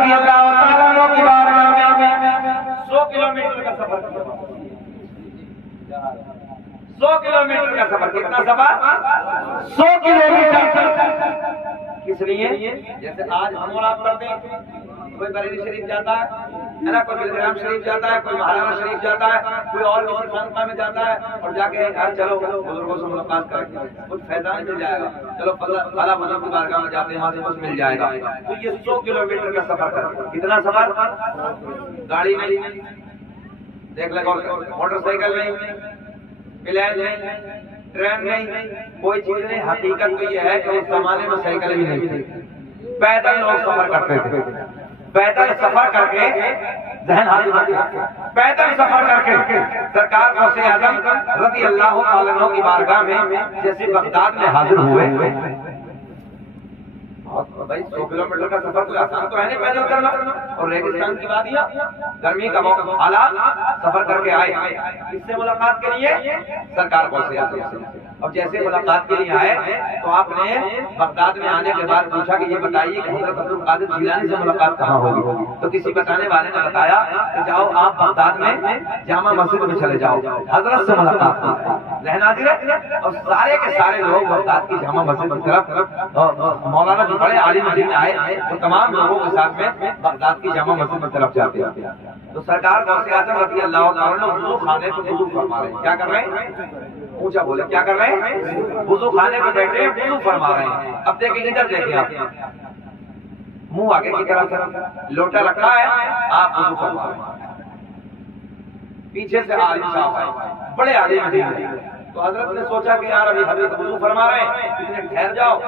رضی اللہ تعالیٰ عنہ کی بارگاہ میں 100 کلومیٹر کا سفر کیا. 100 کلومیٹر کا سفر. کتنا سفر؟ 100 کلومیٹر. کس لیے؟ جیسے آج ہم اور آپ کرتے ہیں, کوئی بریلی شریف جاتا ہے نا, کوئی بلگرام شریف جاتا ہے, کوئی مہارانا شریف جاتا ہے, کوئی اور کسی خانقاہ میں جاتا ہے اور جا کے چلو بزرگوں سے ملاقات کریں گے, کچھ فیضان مل جائے گا, چلو اعلیٰ بزرگ کی بارگاہ میں جاتے ہیں وہاں سے کچھ مل جائے گا. تو یہ 100 کلومیٹر کا سفر کرتے. کتنا سفر؟ گاڑی نہیں, دیکھ لگا, موٹر سائیکل نہیں, پلین نہیں, ٹرین نہیں, کوئی چیز نہیں. حقیقت تو یہ ہے کہ اس زمانے میں سائیکل بھی نہیں تھی, پیدل لوگ سفر کرتے تھے. پیدل سفر کر کے ذہن حاضر رکھے, پیدل سفر کر کے سرکار غوث اعظم رضی اللہ تعالیٰ عنہ کی بارگاہ میں جیسے بغداد میں حاضر ہوئے. بھائی 100 کلومیٹر کا سفر کوئی آسان تو ہے نہیں پیدل کرنا, اور ریگستان کی وادیاں, گرمی کا موقع, حالات, سفر کر کے آئے. اس سے ملاقات کے لیے سرکار غوث اعظم سے. اور جیسے ملاقات کے لیے آئے تو آپ نے بغداد میں آنے کے بعد پوچھا کہ یہ بتائیے کہ حضرت عبد القادر جیلانی سے ملاقات کہاں ہوگی. تو کسی بتانے والے نے بتایا کہ جاؤ آپ بغداد میں جامع مسجد میں چلے جاؤ, حضرت سے ملاقات کی. ذہن حاضر ہے. اور سارے کے سارے لوگ بغداد کی جامع مسجد کی طرف, مولانا جو بڑے عالم دین آئے وہ تمام لوگوں کے ساتھ میں بغداد کی جامع مسجد کی طرف جاتے ہیں. تو سرکار غوث اعظم رضی اللہ تعالیٰ عنہ وضو خانے پہ وضو فرما رہے ہیں. کیا کر رہے ہیں؟ اونچا بولے, کیا کر رہے ہیں؟ وضو خانے پہ بیٹھے وضو فرما رہے ہیں. اب دیکھیں ادھر دیکھیں, آپ منہ آگے کی طرف لوٹا رکھا ہے, آپ وضو فرما رہے ہیں. پیچھے سے عالم صاحب آئے, بڑے عالم دین. تو حضرت نے سوچا کہ یار ابھی حضرت وضو فرما رہے ہیں, اتنے ٹھہر جاؤ.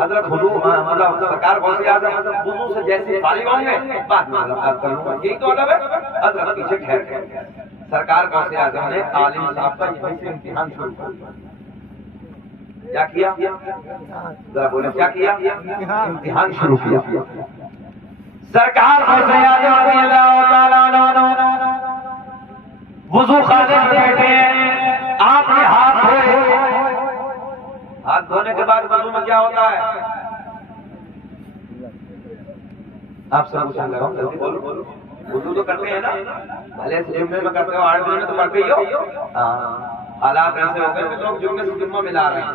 حضرت وضو مطلب سرکار غوث اعظم وضو سے جیسے فارغ ہوں گے بعد میں ملاقات کروں گا, یہی تو ادب ہے. حضرت پیچھے ٹھہر گئے. سرکار غوث اعظم نے عالم صاحب کا یہیں سے امتحان شروع کیا. کیا کیا؟ ذرا بولے, کیا کیا؟ امتحان شروع کیا. سرکار غوث اعظم رضی اللہ تعالیٰ عنہ وضو خانے میں بیٹھے ہیں. آپ نے ہاتھ دھوئے. ہاتھ دھونے کے بعد وضو میں کیا ہوتا ہے؟ آپ سب پوچھنے لگا ہوں, جلدی بولو. وضو تو کرتے ہیں نا, بھلے جمعے میں کرتے ہو, 8 دن میں تو کرتے ہی ہو. حالات ایسے ہو گئے کہ لوگ جمعے سے جمعہ ملا رہے ہیں.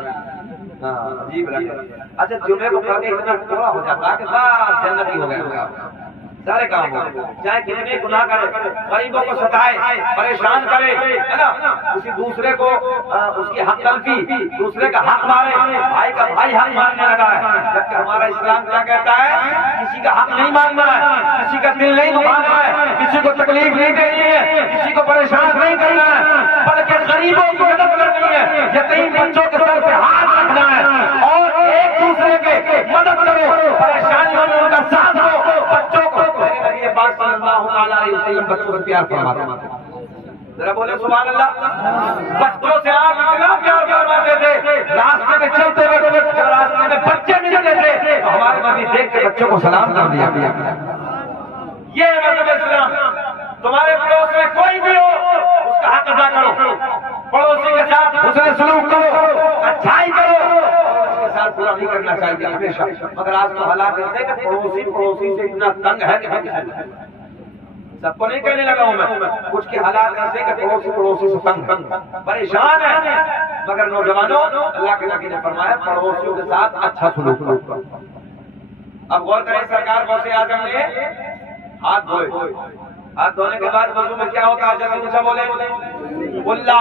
عجیب لگتا. اچھا جمعے کو پڑھ کے اتنا تھوڑا ہو جاتا ہے کہ بس جنت ہی ہو گیا, سارے کام ہو, چاہے کتنے گناہ کرے, غریبوں کو ستائے, پریشان کرے, ہے نا, کسی دوسرے کو اس کی حق تلفی, دوسرے کا حق مارے, بھائی کا بھائی حق مارنے لگا ہے. جبکہ ہمارا اسلام کیا کہتا ہے؟ کسی کا حق نہیں مانگنا ہے, کسی کا دل نہیں دکھانا ہے, کسی کو تکلیف نہیں دینی ہے, کسی کو پریشان نہیں کرنا ہے, بلکہ غریبوں کی مدد کرنی ہے, یتیم بچوں کے سر پہ ہاتھ رکھنا ہے, اور ایک دوسرے کے مدد کرو, پریشانیوں میں ان کا ساتھ دو. بچوں کو پاک صلی اللہ علیہ وسلم بچوں کو پیار فرماتے ہیں. ذرا بولے سبحان اللہ. بچوں سے آپ اتنا پیار فرماتے تھے, راستے میں چلتے ہوئے راستے میں بچے ملتے تھے تو ہمارے نبی دیکھ کے بچوں کو سلام کر دیا. یہ مطلب اسلام. تمہارے پڑوس میں کوئی بھی ہو اس کا حق ادا کرو, پڑوسی کے ساتھ حسن سلوک کرو, اچھائی کرو. سال پورا نہیں کرنا چاہیے ہمیشہ, مگر آج تو حالات ایسے کہ پڑوسی سے اتنا تنگ ہے کہ سب کو نہیں کہنے لگا ہوں میں, کچھ کے حالات ایسے کہ پڑوسی سے تنگ پریشان ہے. مگر نوجوانوں, اللہ کے نبی نے فرمایا پڑوسیوں کے ساتھ اچھا سلوک کرو. اب غور کریں, سرکار غوث اعظم نے ہاتھ دھوئے. ہاتھ دھونے کے بعد وضو میں کیا ہوتا ہے؟ جلدی مجھے بولے کلا.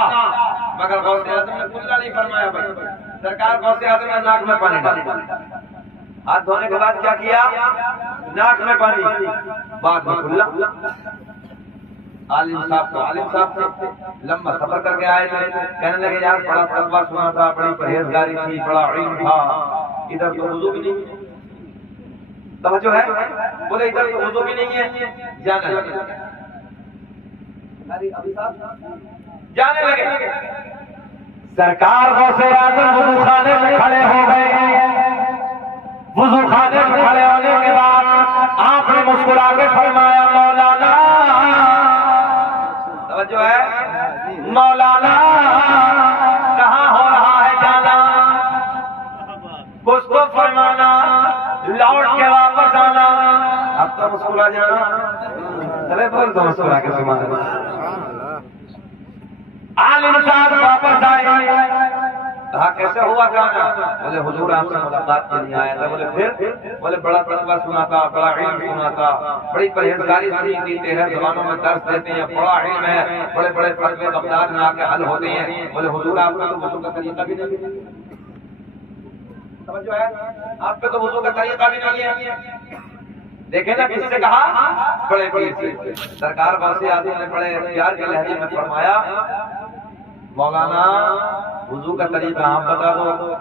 مگر غوث اعظم نے کلا نہیں فرمایا بھائی. سرکار غوث اعظم نے ناک میں پانی ڈالا. ہاتھ دھونے کے بعد کیا کیا؟ ناک میں پانی, بعد میں کلا. عالم صاحب سے لمبا سفر کر کے آئے تھے, کہنے لگے یار بڑا تقویٰ سنا تھا, بڑی پرہیزگاری تھی, بڑا علم تھا, ادھر تو وضو بھی نہیں. توجہ ہے؟ بولے ادھر تو وضو بھی نہیں ہے. جانے لگے, جانے لگے. سرکار غوث اعظم وضو خانے میں کھڑے ہو گئے. وضو خانے میں کھڑے ہونے کے بعد آپ نے مسکرا کے فرمایا مولانا, توجہ ہے, مولانا کہاں ہو رہا ہے جانا؟ کچھ تو فرمانا, لوٹ کے واپس آنا. آپ کا مسکرا جانا چلے بول دو مسکرا کے سبحان اللہ. عالم صاحب واپس آئے. کہا کیسے ہوا کہاں؟ بولے حضور آپ سے ملاقات کے لیے آیا تھا. بولے پھر؟ بولے بڑا تقویٰ سنا تھا, بڑا علم سنا تھا, بڑی پرہیزگاری سنی تھی, 13 زبانوں میں درس دیتے ہیں, بڑا علم ہے, بڑے بڑے فتوے بغداد میں آ کے حل ہوتے ہیں. بولے حضور آپ کا تو وضو کا طریقہ بھی نہیں, سمجھو ہے, آپ پہ تو وضو کا طریقہ بھی نہیں ہے. دیکھیں نا کس سے کہا؟ بڑے پیر سے. سرکار غوث اعظم نے بڑے پیار کے لہجے میں فرمایا مولانا وضو کا طریقہ آپ بتا دو,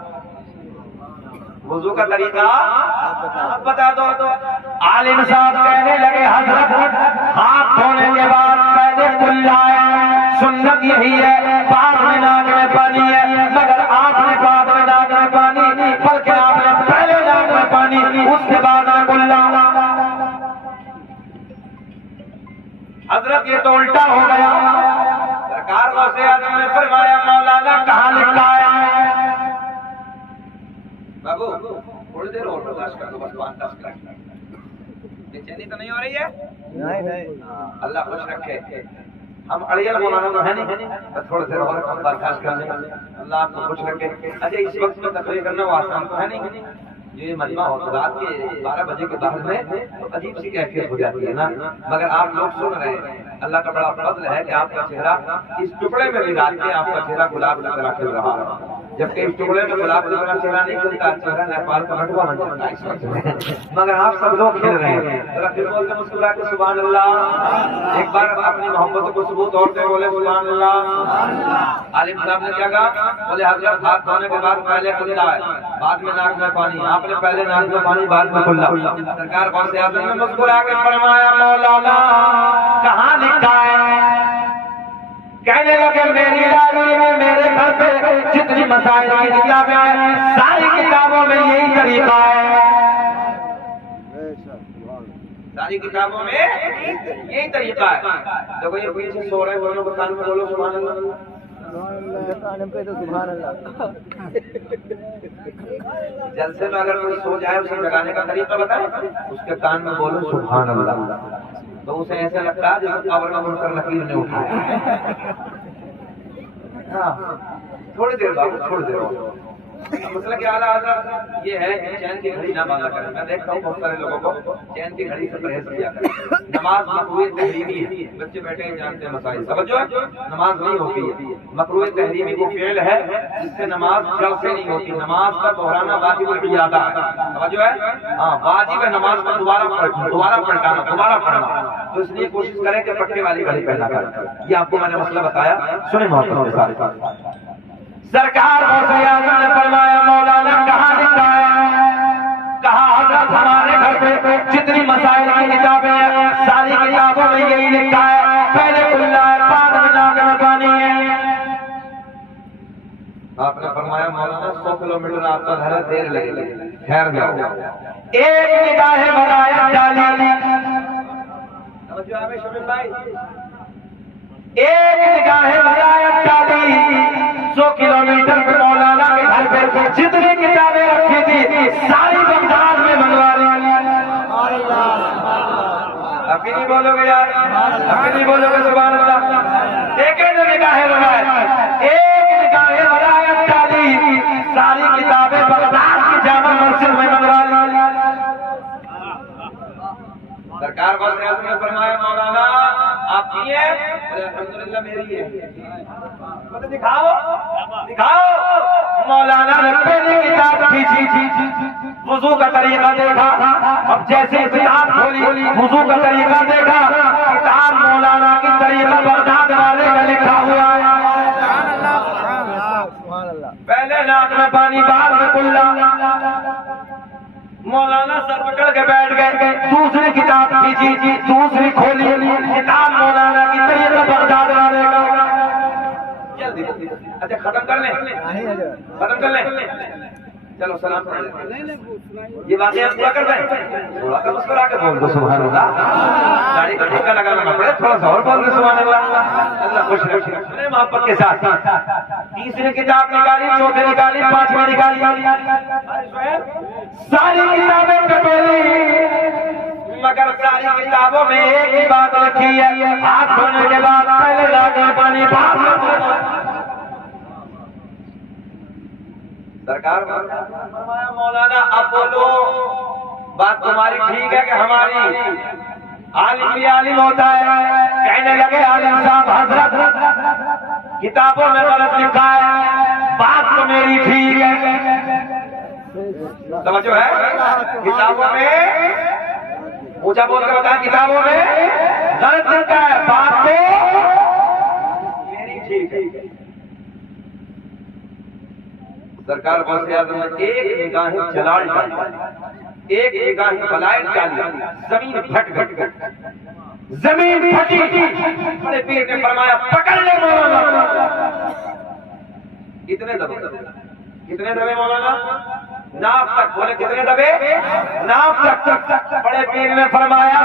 وضو کا طریقہ آپ بتا دو. عالم صاحب کہنے لگے حضرت ہاتھ دھونے کے بعد پہلے کلا ہے, سنت یہی ہے, بعد میں ناک میں پانی ہے, مگر آپ نے بعد میں ناک میں پانی بلکہ آپ نے پہلے ناک میں پانی اس کے بعد میں کلا. حضرت یہ تو الٹا ہو گیا. سرکار غوث اعظم نے فرمایا مولانا کہاں لکھا ہے؟ بابو تھوڑی دیر اور برداشت کر دو, بس 5-10 منٹ. بے چینی تو نہیں ہو رہی ہے؟ نہیں. اللہ خوش رکھے. ہم اڑیل مولانا تو ہے نہیں, تھوڑی دیر اور ہم برداشت کر لیں. اللہ آپ کو خوش رکھے. اچھا اس وقت میں تقریر کرنا وہ آسان تو ہے نہیں. یہ مجمع ہوتا رات کے 12 بجے کے بعد میں تو عجیب سی کیفیت ہو جاتی ہے نا, مگر آپ لوگ سن رہے ہیں. اللہ کا بڑا فضل ہے کہ آپ کا چہرہ اس ٹکڑے میں بھی رات کے آپ کا چہرہ گلاب کی طرح کھل رہا ہے, جبکہ اس ٹکڑے میں گلاب کی طرح چہرہ نہیں کھلتا, چہرہ نیپال کا لٹوا بن جاتا ہے, مگر آپ سب لوگ کھل رہے ہیں. ذرا پھر بولتے مسکرا کے سبحان اللہ. ایک بار اپنی محبت کو ثبوت اور دے, بولے سبحان اللہ. عالم صاحب نے کیا کہا؟ بولے حضرت ہاتھ دھونے کے بعد پہلے کلا ہے, بعد میں ناک میں پانی. آپ نے پہلے ناک میں پانی, بعد میں کلا. سرکار غوث اعظم نے مسکرا کے فرمایا مولانا کہاں لکھا ہے؟ کہنے لگے میری لائبریری میں میرے گھر پہ جتنی مسائل کی کتابیں ہیں ساری کتابوں میں یہی طریقہ ہے. ساری کتابوں میں یہی طریقہ ہے. دیکھو یہ پیچھے سو رہے ہیں, بولو کان میں بولو سبحان اللہ. جلسے میں اگر کوئی سو جائے اسے جگانے کا طریقہ بتائیں, اس کے کان میں بولو سبحان اللہ, تو اسے ایسا لگتا ہے جیسے قبر میں مڑ کر لکیر نے اٹھایا. تھوڑی دیر بعد تھوڑی دیر مسئلہ کیا حضرت یہ ہے کہ چین کی گھڑی نہ باندھا کریں. میں دیکھتا ہوں بہت سارے لوگوں کو چین کی گھڑی سے پرہیز کیا کریں. نماز مکروہ تحریمی ہے, بچے بیٹھے ہیں جانتے ہیں مسائل, سمجھو نماز نہیں ہوتی ہے. مکروہ تحریمی وہ فعل ہے جس سے نماز جڑ سے نہیں ہوتی. نماز کا دہرانا واجب العبادہ ہے, سمجھو ہے, ہاں واجب ہے نماز کو دوبارہ پڑھنا. تو اس لیے کوشش کریں کہ پٹے والی گھڑی پہنا کریں. یہ آپ کو میں نے مسئلہ بتایا, سنیں محترم کے سارے. سرکار غوث اعظم نے فرمایا مولانا کہاں لکھا ہے؟ کہا حضرت ہمارے گھر پہ جتنی مسائل کی کتابیں ہیں ساری کتابوں میں یہی لکھا ہے, پہلے کلا ہے, بعد میں ناک میں پانی ہے. آپ نے فرمایا مولانا 100 کلومیٹر آپ کا گھر ہے, دیر لگے گی, ٹھہر جاؤ. ایک نگاہ ولایت ڈالی, سمجھو ہمیں شمیل بھائی, ایک نگاہ ولایت ڈالی. 100 کلومیٹر پہ مولانا کے گھر پہ جتنی کتابیں رکھی تھی ساری بغداد میں منگوا لی. ابھی نہیں بولو گے یار, ابھی نہیں بولو گے سبحان اللہ. ایک نگاہ ولایت, ایک نگاہ ولایت ڈالی, ساری کتابیں بغداد کی جامع مسجد میں منگوا لی. سرکار غوث اعظم نے فرمایا مولانا آپ کی ہے؟ الحمدللہ میری ہے. دکھاؤ دکھاؤ. مولانا نے پہلی کتاب کھینچی, وضو کا طریقہ دیکھا. اب جیسے کتاب کھولی وضو کا طریقہ دیکھا, کتاب مولانا کی طریقہ بغداد والے کا لکھا ہوا ہے. پہلے ناک میں پانی, بعد میں کلا. مولانا سر پکڑ کے بیٹھ گئے. دوسری کتاب کھینچی, دوسری کھولی, کتاب مولانا کی طریقہ بغداد والے کا. اچھا ختم کر لیں, ختم کر لیں, چلو سلام پڑھ لیں. یہ واقعہ پورا کر دیں, تھوڑا سا مسکرا کے بول دو سبحان اللہ. گاڑی کا ٹھیکہ لگانا نہ پڑے, تھوڑا سا اور بول دو سبحان اللہ. اللہ خوش رکھے محبت کے ساتھ. تیسری کتاب نکالی, چوتھی نکالی, پانچویں نکالی, ساری کتابیں کٹولی. مگر ساری کتابوں میں ایک ہی بات لکھی ہے، ہاتھ دھونے کے بعد پہلے لاکھ پانی بعد میں سرکار فرمایا مولانا اب بولو، بات تمہاری ٹھیک ہے کہ ہماری؟ عالم بھی عالم ہوتا ہے، کہنے لگے عالم صاحب حضرت کتابوں میں غلط لکھا ہے، بات تو میری ٹھیک ہے، سمجھو ہے کتابوں میں اونچا بول کے بتایا کتابوں میں غلط لکھا ہے، بات تو میری ٹھیک ہے۔ سرکار غوث اعظم نے ایک نگاہ جلال ڈالی، ایک نگاہ بلائٹ ڈالی، زمین پھٹ گئی، زمین پھٹی، بڑے پیر نے فرمایا پکڑ لے مولانا۔ کتنے دبے؟ کتنے دبے مولانا؟ ناف تک۔ بولے کتنے دبے؟ ناف تک۔ بڑے پیر نے فرمایا